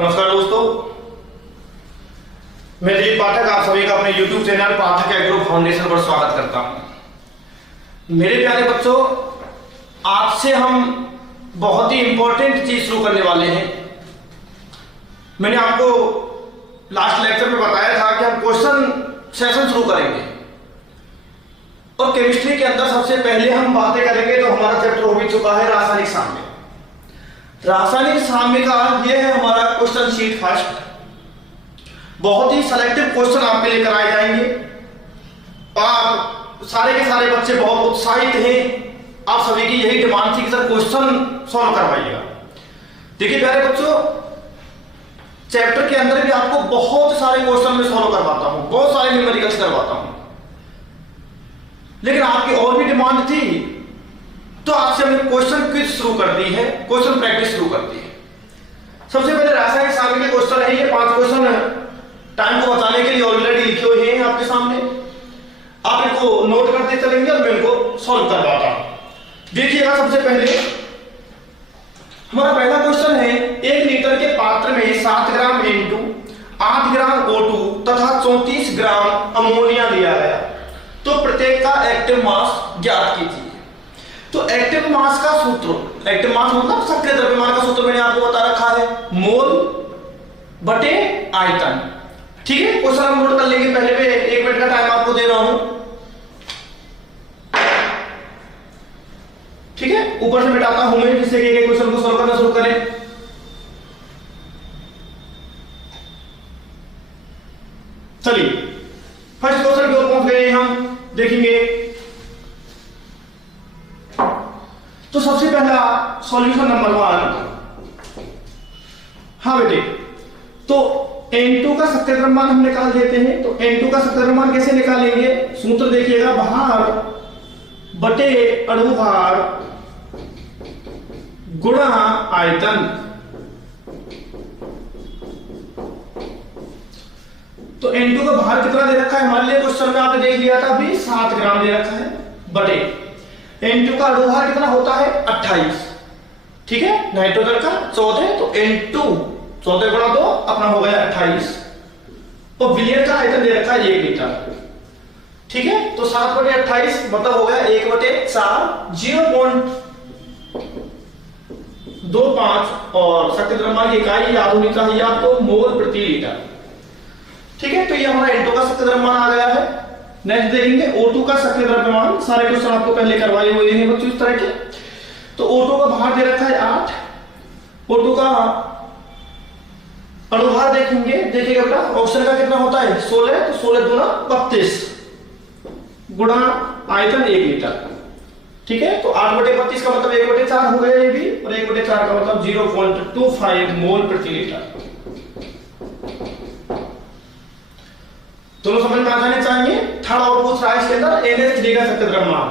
नमस्कार दोस्तों, मैं दिलीप पाठक आप सभी का अपने YouTube चैनल पाठक एग्रो फाउंडेशन पर स्वागत करता हूं। मेरे प्यारे बच्चों, आज से हम बहुत ही इंपॉर्टेंट चीज शुरू करने वाले हैं। मैंने आपको लास्ट लेक्चर में बताया था कि हम क्वेश्चन सेशन शुरू करेंगे और केमिस्ट्री के अंदर सबसे पहले हम बातें करेंगे तो हमारा चैप्टर हो भी चुका है रासायनिक साम्य। रासायनिक साम्य का यह है हमारा क्वेश्चन शीट फर्स्ट। बहुत ही सिलेक्टिव क्वेश्चन आपके लिए कराए जाएंगे और सारे के सारे बच्चे बहुत उत्साहित हैं। आप सभी की यही डिमांड थी कि सर क्वेश्चन सॉल्व करवाइएगा। देखिए प्यारे बच्चों, चैप्टर के अंदर भी आपको बहुत सारे क्वेश्चन में सॉल्व करवाता हूं, बहुत सारे न्यूमेरिकल्स करवाता हूं, लेकिन आपकी और भी डिमांड थी तो आपसे हमने क्वेश्चन क्विज शुरू कर दी है, क्वेश्चन प्रैक्टिस शुरू कर दी है। सबसे पहले रासायनिक साम्य के क्वेश्चन है, ये 5 क्वेश्चन टाइम को बचाने के लिए ऑलरेडी लिखे हुए हैं आपके सामने। आप इनको नोट करते चलेंगे और मैं इनको सॉल्व करवाता हूं। देखिएगा, सबसे पहले हमारा पहला क्वेश्चन है, 1 लीटर के पात्र में 7 ग्राम N2, 8 ग्राम O2 तथा 34 ग्राम अमोनिया दिया गया, तो प्रत्येक का एक्टिव मास ज्ञात कीजिए। तो एक्टिव मास का सूत्र, एक्टिव मास मतलब सक्रिय द्रव्यमान का सूत्र मैंने आपको बता रखा है, मोल बटे आयतन। ठीक है, क्वेश्चन हम नोट कर लेंगे। पहले पे 1 मिनट का टाइम आपको दे रहा हूं। ठीक है, ऊपर से मिटाता हूं मैं जिससे कि क्वेश्चन को सॉल्व करना शुरू करें। चलिए फर्स्ट क्वेश्चन की ओर पहुंच गए हम, देखेंगे। तो सबसे पहला सॉल्यूशन नंबर 1। हाँ बेटे, तो N2 का सक्रिय द्रव्यमान हम निकाल देते हैं। तो N2 का सक्रिय द्रव्यमान कैसे निकालेंगे? सूत्र देखिएगा, भार बटे अणु भार गुणा आयतन। तो N2 का भार कितना दे रखा है हमारे लिए? क्वेश्चन में आपने देख लिया था अभी, 7 ग्राम दे रखा है, बटे N2 का अणु भार कितना होता है? 28। ठीक है, नाइट्रोजन का 14, तो N2 14 गुणा 2 अपना हो गया 28। और विलियन का आयतन दे रखा है 1 लीटर। ठीक है, तो 7 बटे 28 मतलब हो गया 1 बटे 4, 0.25 और सक्रिय द्रव्यमान की इकाई याद होनी चाहिए आपको, मोल प्रति लीटर। ठीक है, तो ये हमारा N2 का सक्रिय द्रव्यमान आ गया है। नेक्स्ट देखेंगे O2 का सक्रिय द्रव्यमान। सारे क्वेश्चन आपको पहले करवाए हुए हैं बच्चों इस तरह के। तो O2 का भार दे रखा है 8। O2 का अणुभार देखेंगे, देखिएगा बेटा, ऑप्शन का कितना होता है? 16, तो 16 दूना 32 गुणा आयतन 1 लीटर। ठीक है, तो 8 बटे 32 का मतलब 1 बटे 4 हो गया ये भी, और 1 बटे 4 का मतलब 0.25 मोल प्रति लीटर। दोनों समझ में आ जाने चाहिए। थर्ड और पूछ रहा है इसके अंदर NH3 का सक्रिय द्रव्यमान।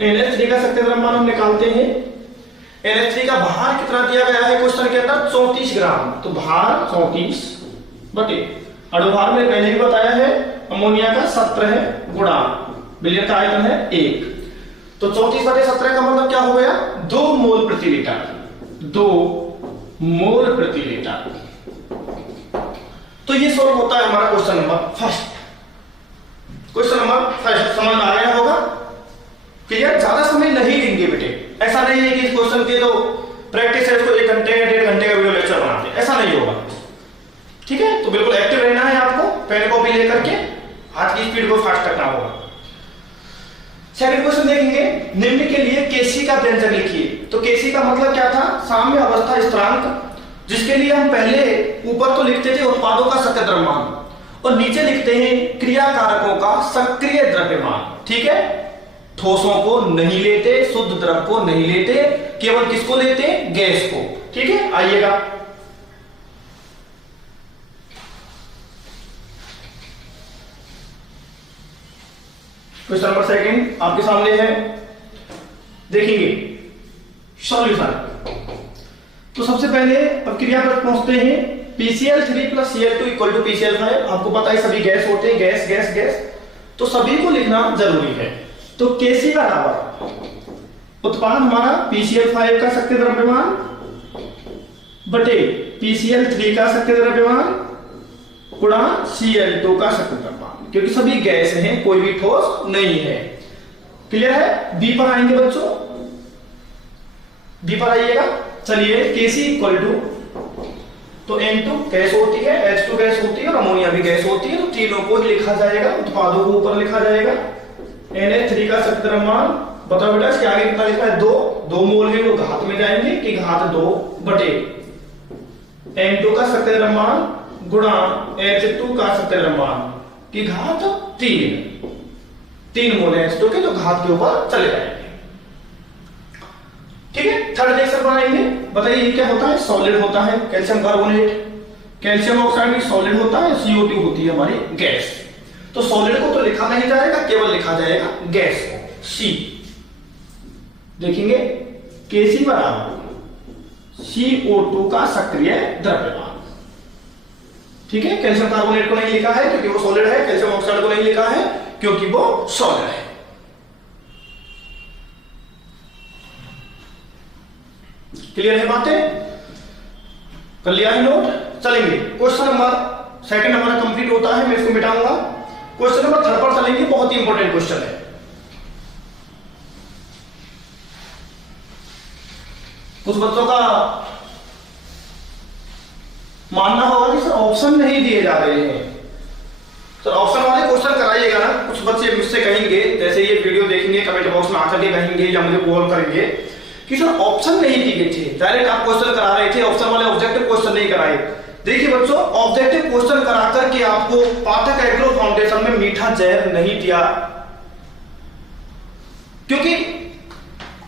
NH3 का सक्रिय द्रव्यमान हम निकालते हैं। NH3 का भार कितना दिया गया है क्वेश्चन के अंदर? 34 ग्राम। तो भार 34 बटे अणुभार में पहले ही बताया है, अमोनिया का 17 है, गुणा विलियन का आयतन है 1। तो 34 बटे 17 का मतलब क्या हो गया? 2 मोल प्रति लीटर। 2 मोल प्रति लीटर। तो ये सॉल्व होता है हमारा question number first. Question number first समझ में आ गया होगा? क्लियर? ज्यादा समय नहीं लेंगे बेटे, ऐसा नहीं है कि इस क्वेश्चन के तो प्रैक्टिस है इसको 1 घंटे या 1.5 घंटे का वीडियो लेक्चर बनाते हैं, ऐसा नहीं होगा। ठीक है, तो बिल्कुल एक्टिव रहना है आपको, पेन कॉपी लेकर के हाथ की स्पीड को फास्ट रखना होगा। सेकंड क्वेश्चन देखेंगे, निम्न के लिए Kc का व्यंजक लिखिए। तो Kc का मतलब क्या था? साम्य अवस्था स्थिरांक, जिसके लिए हम पहले ऊपर तो लिखते थे उत्पादों का सक्रिय द्रव्यमान और नीचे लिखते हैं क्रियाकारकों का सक्रिय द्रव्यमान। ठीक है, ठोसों को नहीं लेते, शुद्ध द्रव को नहीं लेते, केवल किसको लेते? गैस को। ठीक है, आइएगा। क्वेश्चन नंबर सेकंड आपके सामने है, देखेंगे सॉल्यूशन। तो सबसे पहले अब क्रिया पर पहुंचते हैं। PCl3 + Cl2 = PCl5। आपको पता है सभी गैस होते हैं, गैस गैस गैस, तो सभी को लिखना जरूरी है। तो Kc बराबर उत्पाद हमारा PCl5 का सक्रिय द्रव्यमान बटे PCl3 का सक्रिय द्रव्यमान गुणा Cl2 का सक्रिय द्रव्यमान, क्योंकि सभी गैस हैं, कोई भी ठोस नहीं है। क्लियर है? बी पर आएंगे बच्चों, बी पर आइएगा। चलिए Kc इक्वल टू, तो N2 गैस होती है, H2 गैस होती है और अमोनिया भी गैस होती है, तो तीनों को ही लिखा जाएगा, उत्पादों को ऊपर लिखा जाएगा। NH3 का सक्रिय द्रव्यमान, बताओ बेटा इसके आगे कितना लिखा है? 2 मोल है, वो घात में जाएंगे कि घात 2 बटे N2 का सक्रिय द्रव्यमान गुणा H2 का सक्रिय द्रव्यमान की घात 3 मोल है H2 के, तो घात के ऊपर चले जाएंगे। ठीक है, थर्ड रिएक्शन बनाएंगे। बताइए ये क्या होता है? सॉलिड होता है, कैल्शियम कार्बोनेट, कैल्शियम ऑक्साइड भी सॉलिड होता है, CO2 होती है हमारी गैस। तो सॉलिड को तो लिखा नहीं जाएगा, केवल लिखा जाएगा गैस को, C। देखेंगे Kc बराबर CO2 का सक्रिय द्रव्यमान। ठीक है, कैल्शियम कार्बोनेट को नहीं लिखा है क्योंकि वो सॉलिड है, कैल्शियम ऑक्साइड को नहीं लिखा है क्योंकि वो सॉलिड है। क्लियर है बातें? कर लिया है नोट? चलेंगे क्वेश्चन नंबर सेकंड हमारा कंप्लीट होता है, मैं इसको मिटाऊंगा। क्वेश्चन नंबर थर्ड पर चलेंगे, बहुत ही इंपॉर्टेंट क्वेश्चन है। कुछ बच्चों का मानना होगा कि सर ऑप्शन नहीं दिए जा रहे हैं, सर ऑप्शन वाले क्वेश्चन कराइएगा ना। कुछ बच्चे मुझसे कहेंगे, जैसे ये वीडियो देखेंगे कमेंट बॉक्स में आकर के कहेंगे या मुझे कॉल करेंगे कि सर ऑप्शन नहीं दिए थे, डायरेक्ट आप क्वेश्चन करा रहे थे, ऑप्शन वाले ऑब्जेक्टिव क्वेश्चन नहीं कराए। देखिए बच्चों, ऑब्जेक्टिव क्वेश्चन करा करके आपको पाठक एग्रो फाउंडेशन में मीठा जहर नहीं दिया, क्योंकि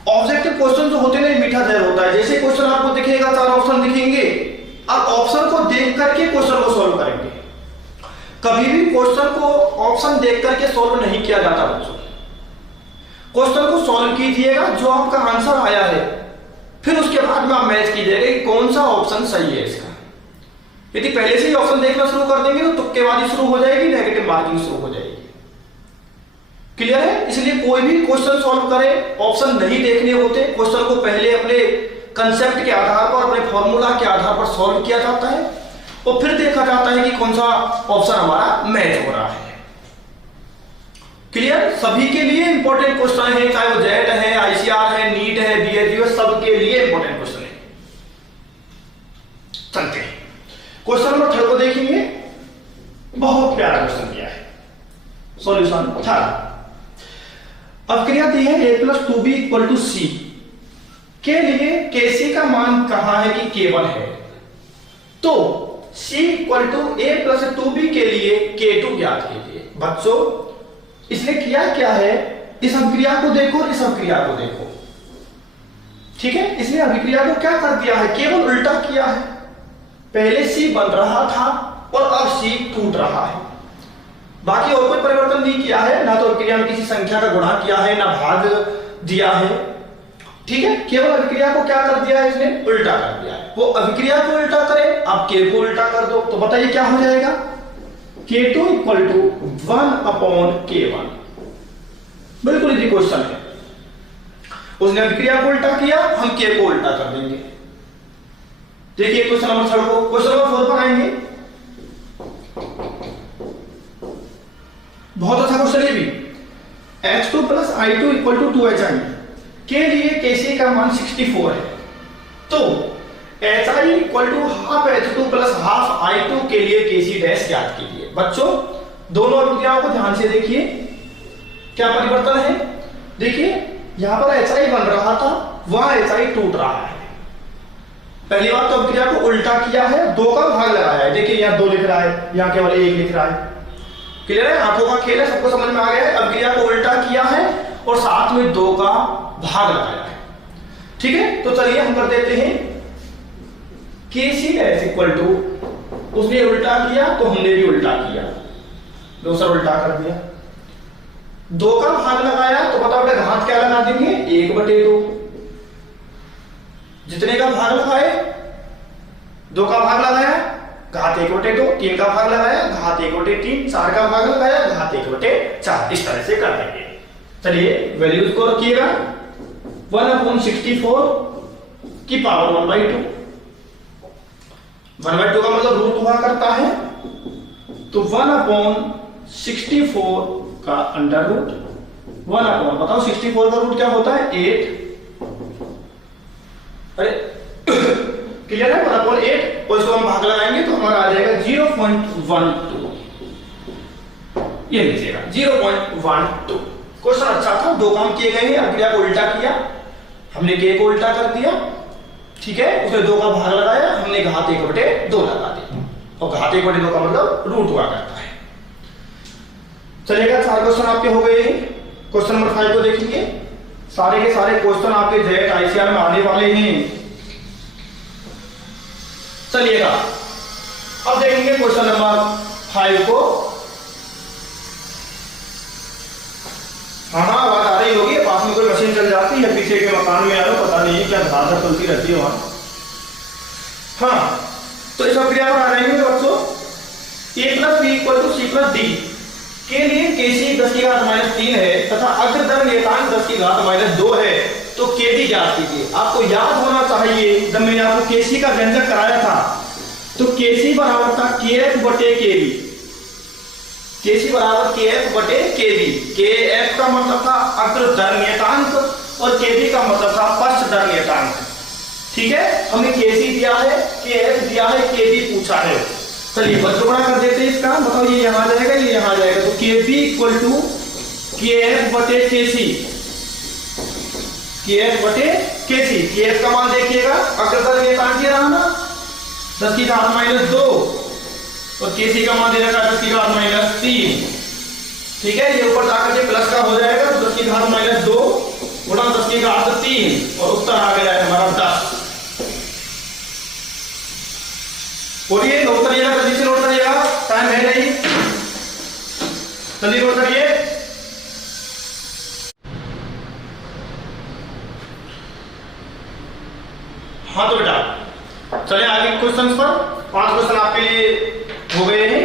ऑब्जेक्टिव क्वेश्चन जो होते हैं मीठा जहर होता है। जैसे क्वेश्चन आपको दिखेगा, 4 ऑप्शन दिखेंगे, आप ऑप्शन को देख करके क्वेश्चन को सॉल्व करेंगे। कभी भी क्वेश्चन को ऑप्शन देख करके सॉल्व नहीं किया जाता बच्चों। क्वेश्चन को सॉल्व कीजिएगा, जो आपका आंसर आया है, फिर उसके बाद में आप मैच कीजिएगा कि कौन सा ऑप्शन सही है इसका। यदि पहले से ही ऑप्शन देखना शुरू कर देंगे तो तुक्केबाजी शुरू हो जाएगी, नेगेटिव मार्किंग शुरू हो जाएगी। क्लियर है? इसलिए कोई भी क्वेश्चन सॉल्व करे, ऑप्शन नहीं देखने होते, क्वेश्चन को पहले अपने कंसेप्ट के आधार पर, अपने फॉर्मूला के आधार पर सॉल्व किया जाता है और फिर देखा जाता है कि कौन सा ऑप्शन हमारा मैच हो रहा है। क्लियर? सभी के लिए इंपॉर्टेंट क्वेश्चन है, चाहे वो जेट है, ICR है, नीट है, BHU है, सबके लिए इंपॉर्टेंट क्वेश्चन है। चलते हैं क्वेश्चन नंबर 3 को देखेंगे। बहुत प्यारा क्वेश्चन दिया है, सॉल्यूशन 18। अब क्रिया दी है A + 2B = C के लिए Kc का मान कहा है कि K1 है, तो C = A + 2B के लिए K2 ज्ञात कीजिए। बच्चों इसने किया क्या है, इस अभिक्रिया को देखो, इस अभिक्रिया को देखो। ठीक है, इसने अभिक्रिया को क्या कर दिया है, केवल उल्टा किया है। पहले C बन रहा था और अब C टूट रहा है, बाकी और कोई परिवर्तन नहीं किया है, ना तो अभिक्रिया में किसी संख्या का गुणा किया है, ना भाग दिया है। ठीक है, केवल अभिक्रिया को क्या कर दिया है, इसने उल्टा कर दिया है। वो अभिक्रिया को उल्टा करे, आप K को उल्टा कर दो, तो बताइए क्या हो जाएगा, K2 = 1/K1। बिल्कुल इजी क्वेश्चन है। उसने अभिक्रिया को उल्टा किया, हम K को उल्टा कर देंगे। देखिए क्वेश्चन नंबर 3 को, क्वेश्चन नंबर 4 पर आएंगे। बहुत अच्छा क्वेश्चन है भी। H2 + I2 = 2HI के लिए Kc का मान 64 है, तो HI = ½ H2 + ½ I2 के लिए Kc डैश ज्ञात कीजिए। बच्चों दोनों अभिक्रियाओं को ध्यान से देखिए, क्या परिवर्तन है। देखिए यहां पर HI बन रहा था, वहां HI टूट रहा है। पहली बात तो अभिक्रिया को उल्टा किया है, 2 का भाग लगाया है। देखिए यहां 2 लिख रहा है, यहां केवल 1 लिख रहा है। क्लियर है? आंखों का खेल है, सबको समझ में आ गया है। अभिक्रिया को उल्टा किया है और साथ में 2 का भाग लगाया है। ठीक है, तो चलिए हम कर देते हैं Kc डैश = उसने उल्टा किया तो हमने भी उल्टा किया, दूसरा उल्टा कर दिया। 2 का भाग लगाया तो बताओ बेटा घात क्या लगा देंगे, 1/2। जितने का भाग लगाए, 2 का भाग लगाया घात 1/2, 3 का भाग लगाया घात 1/3, 4 का भाग लगाया घात 1/4। इस तरह से कर देंगे। चलिए वैल्यूज को रखिएगा, 1/64 की पावर 1/2। 1/2 का मतलब रूट हुआ करता है, तो 1/64 का अंडर रूट 1/, बताओ 64 का रूट क्या होता है 8, अरे क्लियर है, 1/8 और इसको हम भाग लगाएंगे तो हमारा आ जाएगा 0.12, ये लीजिएगा 0.12। क्वेश्चन अच्छा था, दो काम किए गए हैं, अब क्रिया को उल्टा किया, हमने के को उल्टा कर दिया, ठीक है, उसने 2 का भाग लगाया, हमने घात 1/2 लगा दिया, और घात 1/2 का मतलब रूट हुआ करता है। चलेगा, 4 क्वेश्चन आपके हो गए। क्वेश्चन नंबर 5 को देखेंगे, सारे के सारे क्वेश्चन आपके जेट आईसीआर में आने वाले हैं। चलिएगा अब देखेंगे क्वेश्चन नंबर 5 को। हाँ आवाज आ रही होगी, पास में कोई मशीन चल जाती है, पीछे के मकान में आ रहा, पता नहीं है क्या धार चलती रहती है वहां। हाँ, तो इस प्रक्रिया पर आ रहेंगे बच्चों, a + b = c + d के लिए kc 10⁻³ है तथा अग्रदर नियतांक 10⁻² है, तो kd ज्ञात कीजिए। आपको याद होना चाहिए, जब मैंने आपको kc का व्यंजक कराया था तो kc बराबर था kf/kb, kc बराबर kf/kb। kf का मतलब था अग्रदर नियतांक और kb का मतलब था पश्चदर नियतांक, ठीक है। हमें kc दिया है, kf दिया है, kb पूछा है। चलिए बच्चों बड़ा कर देते हैं इसका, बताओ ये यहां जाएगा, ये यहां जाएगा, तो kb = kf/kc, kf/kc। kf का मान देखिएगा, अग्रदर नियतांक ये रहा ना 10⁻² और kc का मान दे रखा 10⁻³ ठीक है। ये ऊपर जाकर के प्लस का हो जाएगा, तो 10⁻² गुणा 10⁻³ और उत्तर आ गया है हमारा 10। बोलिए, नोट करिएगा, जल्दी से नोट करिएगा, टाइम है नहीं, जल्दी नोट करिए। हाँ तो बेटा चलिए आगे क्वेश्चंस पर। 5 क्वेश्चन आपके लिए हो गए हैं,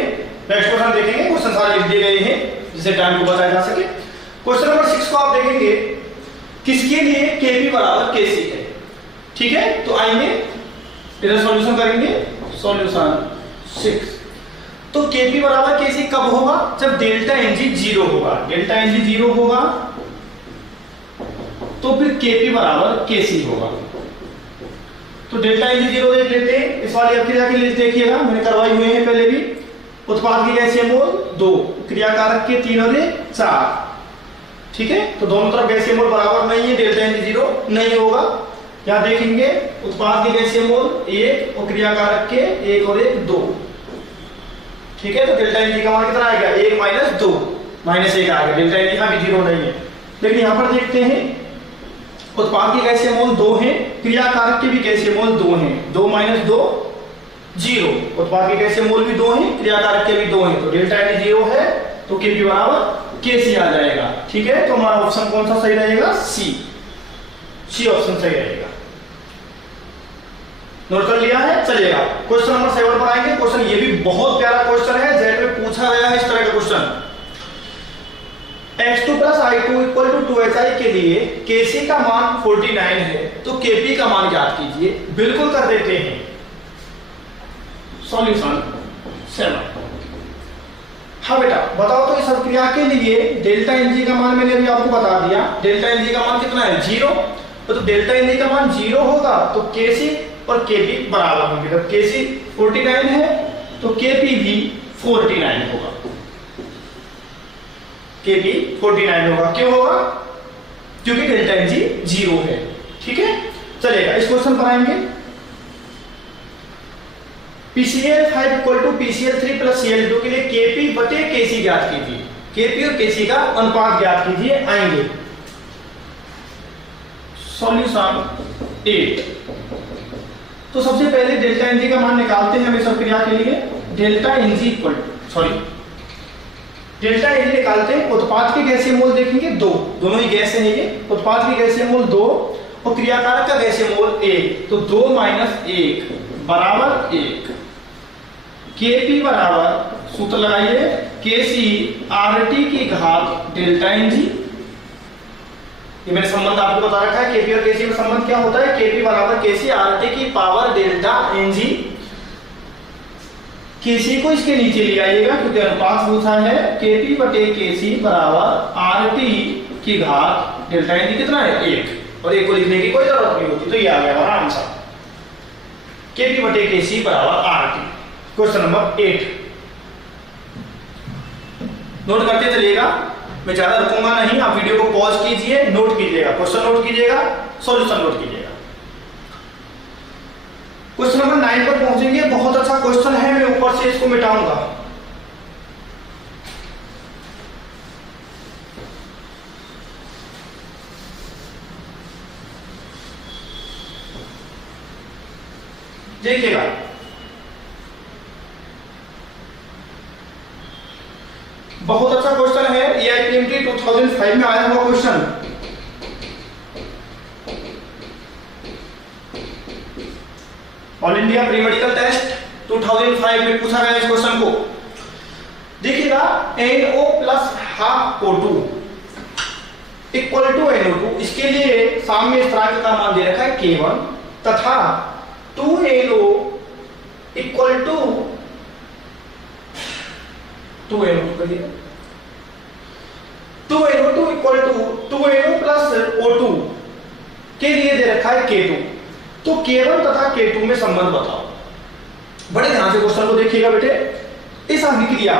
नेक्स्ट क्वेश्चन देखेंगे, क्वेश्चन सारे लिख दिए गए हैं जिससे टाइम को बचाया जा सके। क्वेश्चन नंबर 6 को आप देखेंगे, किसके लिए kp बराबर kc है, ठीक है। तो आइए इधर सॉल्यूशन करेंगे, सॉल्यूशन 6। तो kp बराबर kc कब होगा, जब ΔNG 0 होगा, ΔNG 0 होगा तो फिर kp बराबर kc होगा। तो ΔNG 0 देख लेते हैं, इस वाली क्रिया की लिस्ट देखिएगा, मैंने करवाई हुए हैं पहले भी। उत्पाद की गैसीय मोल 2, क्रियाकारक के 3 और 4, ठीक है। तो दोनों तरफ गैसीय मोल बराबर नहीं है, ΔNG 0 नहीं होगा। यहां देखेंगे उत्पाद की गैसीय मोल 1 और क्रियाकारक के 1 और 1 2, ठीक है। तो ΔNG का मान कितना आएगा 1 - 2 -1 आ गया, ΔNG यहां भी 0 नहीं है। लेकिन यहां पर देखते हैं उत्पाद की गैसीय मोल 2 है, क्रियाकारक के भी गैसीय मोल 2 हैं, 2 - 2 0। उत्पाद के गैसीय मोल भी 2 हैं, क्रियाकारक के भी 2 हैं, तो ΔNG 0 है, तो kp बराबर kc आ जाएगा, ठीक है। तो हमारा ऑप्शन कौन सा सही रहेगा, सी ऑप्शन सही रहेगा। नोट कर लिया है, चलिएगा क्वेश्चन नंबर 7 पर आएंगे। क्वेश्चन ये भी बहुत प्यारा क्वेश्चन है, जेड में पूछा गया है इस तरह का क्वेश्चन। x2 + i2 = 2hi के लिए kc का मान 49 है, तो kp का मान ज्ञात कीजिए। बिल्कुल कर देते हैं, सॉल्यूशन 7। हाँ बेटा बताओ, तो इस क्रिया के लिए ΔNG का मान मैंने अभी आपको बता दिया, ΔNG का मान कितना है 0, तो ΔNG का मान 0 होगा तो kc और kp बराबर होंगे। जब kc 49 है तो kp भी 49 होगा, kp 49 होगा। क्यों होगा, क्योंकि ΔNG 0 है, ठीक है। चलेगा इस क्वेश्चन पर आएंगे। PCl5 = PCl3 + Cl2 के लिए kp/kc ज्ञात कीजिए। kp और kc का अनुपात ज्ञात कीजिए, आएंगे सॉल्यूशन 8। तो सबसे पहले ΔNG का मान निकालते हैं हम इस क्रिया के लिए। ΔNG निकालते हैं, उत्पाद के गैसीय मोल देखेंगे 2, दोनों ही गैस है ये। उत्पाद के गैसीय मोल 2 और क्रियाकारक का गैसीय मोल 1, तो 2 - 1 बराबर 1। kp बराबर सूत्र लगाइए, kc RT की घात ΔNG। ये मैंने संबंध आपको बता रखा है, kp और kc में संबंध क्या होता है, kp बराबर kc RT की पावर ΔNG। केसी को इसके नीचे ले आइएगा क्योंकि अनुपात पूछा है Kp बटे Kc बराबर RT की घात डेल्टा एन कितना है 1 और 1 को लिखने की कोई जरूरत नहीं होती, तो ये आ गया हमारा आंसर Kp बटे Kc बराबर RT। क्वेश्चन नंबर 8 नोट करते चलिएगा, मैं ज्यादा रुकूंगा नहीं, आप वीडियो को पॉज कीजिए, नोट कीजिएगा, क्वेश्चन नोट कीजिएगा, सॉल्यूशन नोट कीजिएगा। क्वेश्चन नंबर 9 पर पहुंचेंगे, बहुत अच्छा क्वेश्चन है, मैं ऊपर से इसको मिटाऊंगा। देखिएगा, बहुत अच्छा क्वेश्चन है, AIPMT 2005 में आया हुआ question. All India pre medical test 2005 में पूछा गया इस क्वेश्चन को। देखिएगा, NO plus half O2 equal to NO2, इसके लिए साम्य स्थिरांक का मान दे रखा है K1 तथा 2NO इक्वल टू 2NO2 करिए 2NO2 equal to 2NO plus O2 के लिए दे रखा है K2। तो K1 तथा K2 में संबंध बताओ। बड़े ध्यान से क्वेश्चन को देखिएगा बेटे, इस अभिक्रिया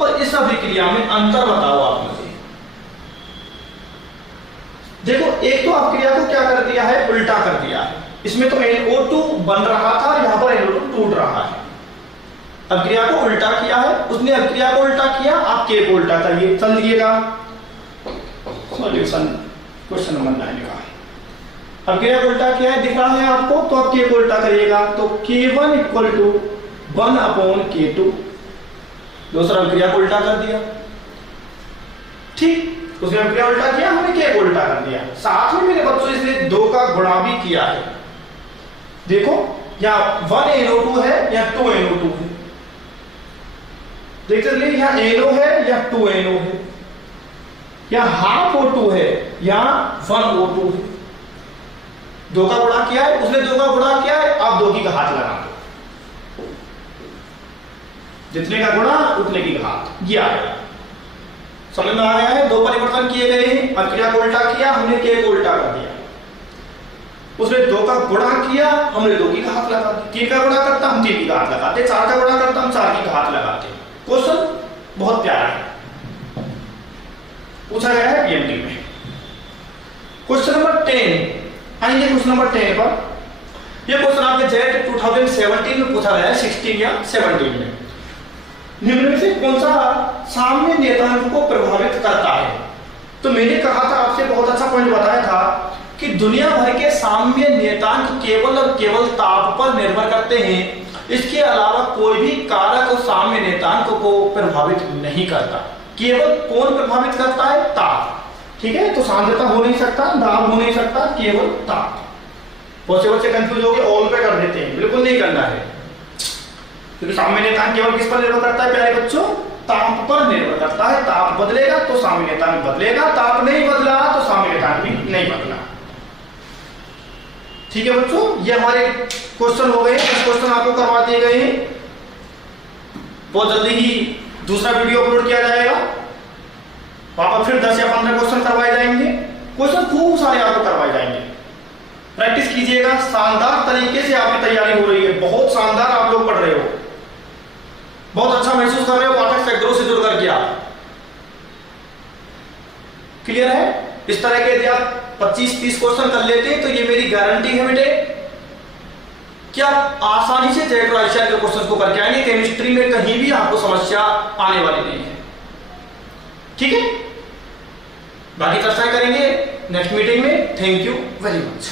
और इस अभिक्रिया में अंतर बताओ आप मुझे। देखो, एक तो अभिक्रिया को क्या कर दिया है, उल्टा कर दिया है। इसमें तो NO2 बन रहा था, यहां पर NO2 टूट रहा है। अभिक्रिया को उल्टा किया है, उसने अभिक्रिया को उल्टा किया, आप K को उल्टा करिए, समझिएगा। सॉल्यूशन क्वेश्चन नंबर 9 का अभिक्रिया को उल्टा किया है, दिख रहा है आपको, तो आप K को उल्टा करिएगा, तो K1 equal to 1 upon K2। दूसरा अभिक्रिया को उल्टा कर दिया, ठीक, उसने अभिक्रिया उल्टा किया, हमने K को उल्टा कर दिया। साथ में मेरे बच्चों इसने 2 का गुणा भी किया है। देखो, या 1NO2 है या 2NO2 है, देखते चलिए, यहाँ NO है या 2NO है, या हाफ O2 है या 1O2 है। 2 का गुणा किया है, उसने 2 का गुणा किया है, आप 2 की घात लगा दो, जितने का गुणा उतने की घात, ये आ गया। समझ में आ गया है? 2 परिवर्तन किए गए हैं, अभिक्रिया को उल्टा किया, हमने K को उल्टा कर दिया। उसने 2 का गुणा किया, हमने 2 की घात लगा दी। 3 का गुणा करता, हम 3 की घात लगाते। 4 का गुणा करता, हम 4 की घात लगाते। क्वेश्चन बहुत प्यारा है, पूछा गया है PMT में। क्वेश्चन नंबर 10 आएंगे, क्वेश्चन नंबर 10 पर। यह क्वेश्चन आपके जेट 2017 में पूछा गया है, 16 या 17 में। निम्न में से कौन सा साम्य नियतांक को प्रभावित करता है? तो मैंने कहा था आपसे, बहुत अच्छा पॉइंट बताया था कि दुनिया भर के साम्य नियतांक केवल और केवल ताप पर निर्भर करते हैं, इसके अलावा कोई भी कारक और साम्य नियतांक को प्रभावित नहीं करता। केवल कौन प्रभावित करता है? ताप। ठीक है, तो सांद्रता हो नहीं सकता, दाब हो नहीं सकता, केवल ताप। बहुत से बच्चे कंफ्यूज हो गए, ऑल पे कर देते हैं, बिल्कुल नहीं करना है, क्योंकि साम्य नियतांक केवल किस पर निर्भर करता है प्यारे बच्चों? ताप पर निर्भर करता है। ताप बदलेगा तो साम्य नियतांक बदलेगा, ताप नहीं बदला तो साम्य नियतांक भी नहीं बदला। ठीक है बच्चों, ये हमारे क्वेश्चन हो गए। कुछ क्वेश्चन आपको करवा दिए गए हैं, बहुत जल्दी ही दूसरा वीडियो अपलोड किया जाएगा, वहां पर फिर 10 या 15 क्वेश्चन करवाए जाएंगे। क्वेश्चन खूब सारे आपको करवाए जाएंगे, प्रैक्टिस कीजिएगा। शानदार तरीके से आपकी तैयारी हो रही है, बहुत शानदार आप लोग पढ़ रहे हो, बहुत अच्छा महसूस कर रहे हो पाठक सैकड़ों से जुड़ करके। आप क्लियर है? इस तरह के यदि आप 25-30 क्वेश्चन कर लेते हैं तो ये मेरी गारंटी है बेटे कि आप आसानी से जेट और आईसीआर के क्वेश्चन को करके आएंगे। केमिस्ट्री में कहीं भी आपको समस्या आने वाली नहीं है। ठीक है, बाकी चर्चा करेंगे नेक्स्ट मीटिंग में। Thank you very much.